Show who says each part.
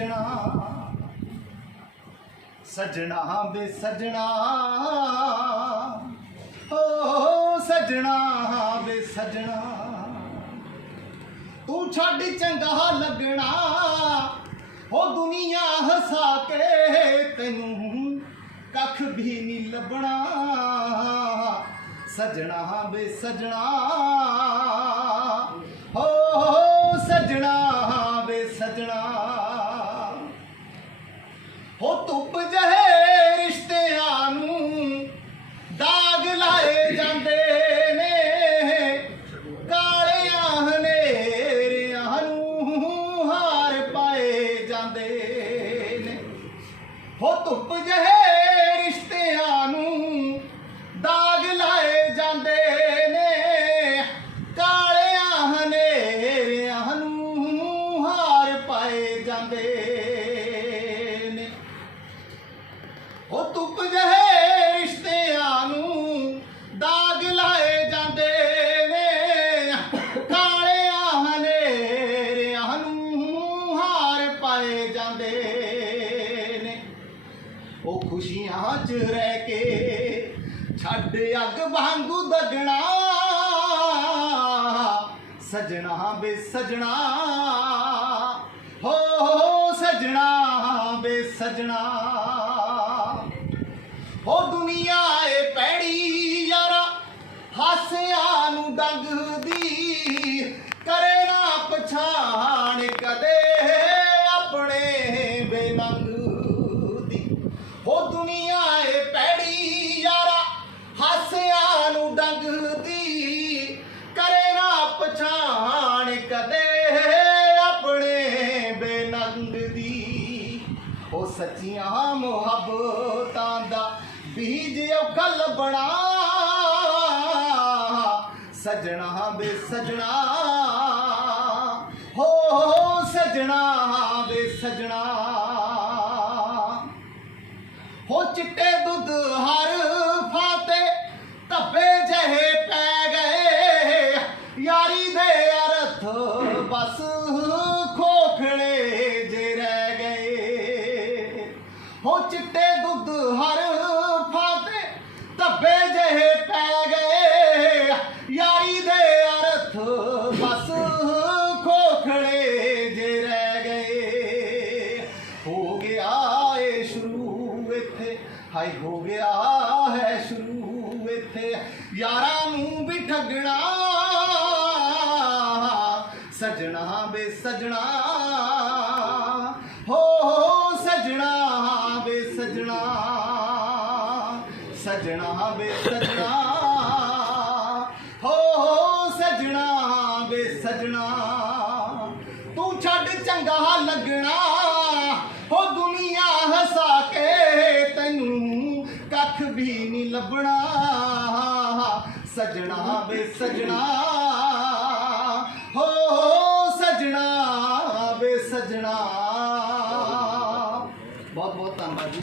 Speaker 1: ਸਜਣਾ। ਸਜਣਾ ਬੇ ਸਜਣਾ। ਓ ਸਜਣਾ ਵੇ ਸਜਣਾ। ਤੂੰ ਛੱਡ ਚੰਗਾ ਲੱਗਣਾ। ਹੋ ਦੁਨੀਆ ਹਸਾ ਕੇ ਤੈਨੂੰ ਕੱਖ ਵੀ ਨਹੀਂ ਲੱਭਣਾ। ਸਜਣਾ ਵੇ ਸਜਣਾ। ਹੋ ਸਜਣਾ ਵੇ ਸਜਣਾ। ਹੋ ਧੁੱਪ ਜਹੇ ਰਿਸ਼ਤਿਆਂ ਨੂੰ ਦਾਗ ਲਾਏ ਜਾਂਦੇ ਨੇ। ਕਾਲਿਆਂ ਹਨੇਰਿਆਂ ਨੂੰ ਹਾਰ ਪਾਏ ਜਾਂਦੇ ਨੇ। ਹੋ ਧੁੱਪ ਜਹੇ ਰਿਸ਼ਤਿਆਂ ਨੂੰ ਦਾਗ ਲਾਏ ਜਾਂਦੇ ਨੇ। ਕਾਲਿਆਂ ਹਨੇਰਿਆਂ ਨੂੰ ਹਾਰ ਪਾਏ ਜਾਂਦੇ ਉਹ ਧੁੱਪ ਜਹੇ ਰਿਸ਼ਤਿਆਂ ਨੂੰ ਦਾਗ ਲਾਏ ਜਾਂਦੇ ਨੇ। ਕਾਲਿਆਂ ਹਨੇਰਿਆਂ ਨੂੰ ਹਾਰ ਪਾਏ ਜਾਂਦੇ ਨੇ। ਉਹ ਖੁਸ਼ੀਆਂ 'ਚ ਰਹਿ ਕੇ ਛੱਡ ਅੱਗ ਵਾਂਗੂ ਦਗਣਾ। ਸਜਣਾ ਬੇ ਸਜਣਾ। ਹੋ ਹੋ ਸਜਣਾ ਬੇ ਸਜਣਾ। ਹੋ ਦੁਨੀਆ ਏ ਪੈੜੀ ਯਾਰਾ, ਹਾਸਿਆਂ ਨੂੰ ਡੰਗਦੀ। ਕਰੇ ਨਾ ਪਛਾਣ ਕਦੇ ਆਪਣੇ ਬੇਨੰਗ ਦੀ ਹੋ ਦੁਨੀਆ ਏ ਪੈੜੀ ਯਾਰਾ, ਹਾਸਿਆਂ ਨੂੰ ਡੰਗਦੀ। ਕਰੇ ਨਾ ਪਛਾਣ ਕਦੇ ਆਪਣੇ ਬੇਨੰਗ ਦੀ ਉਹ ਸੱਚੀਆਂ ਮੁਹੱਬਤਾਂ ਬੀਜ ਔਖਾ ਲੱਭਣਾ ਸਜਣਾ ਬੇ ਸਜਣਾ। ਹੋ ਹੋ, ਸਜਣਾ ਬੇ ਸਜਣਾ। ਹੋ ਚਿੱਟੇ ਦੁੱਧ ਹਰ ਫਾਤੇ, ਧੱਬੇ ਜਹੇ ਪੈ ਗਏ। ਯਾਰੀ ਦੇ ਅਰਥ ਬਸ ਖੋਖਲੇ ਜੇ ਰਹਿ ਗਏ। ਹੋ ਚਿੱਟੇ ਦੁੱਧ ਹਾਈ ਹੋ ਗਿਆ ਹੈ ਸ਼ੁਰੂ ਇੱਥੇ ਯਾਰਾਂ ਨੂੰ ਵੀ ਠੱਗਣਾ। ਸਜਣਾ ਬੇ ਸਜਣਾ। ਹੋ ਹੋ, ਸਜਣਾ ਬੇ ਸਜਣਾ। ਸਜਣਾ ਬੇ ਸਜਣਾ। ਹੋ ਹੋ, ਸਜਣਾ ਬੇ ਸਜਣਾ। ਤੂੰ ਛੱਡ ਚੰਗਾ ਕੱਖ ਵੀ ਨਹੀਂ ਲੱਭਣਾ। ਸਜਣਾ ਵੇ ਸਜਣਾ। ਹੋ, ਸਜਣਾ ਵੇ ਸਜਣਾ। ਬਹੁਤ ਬਹੁਤ ਧੰਨਵਾਦ ਜੀ।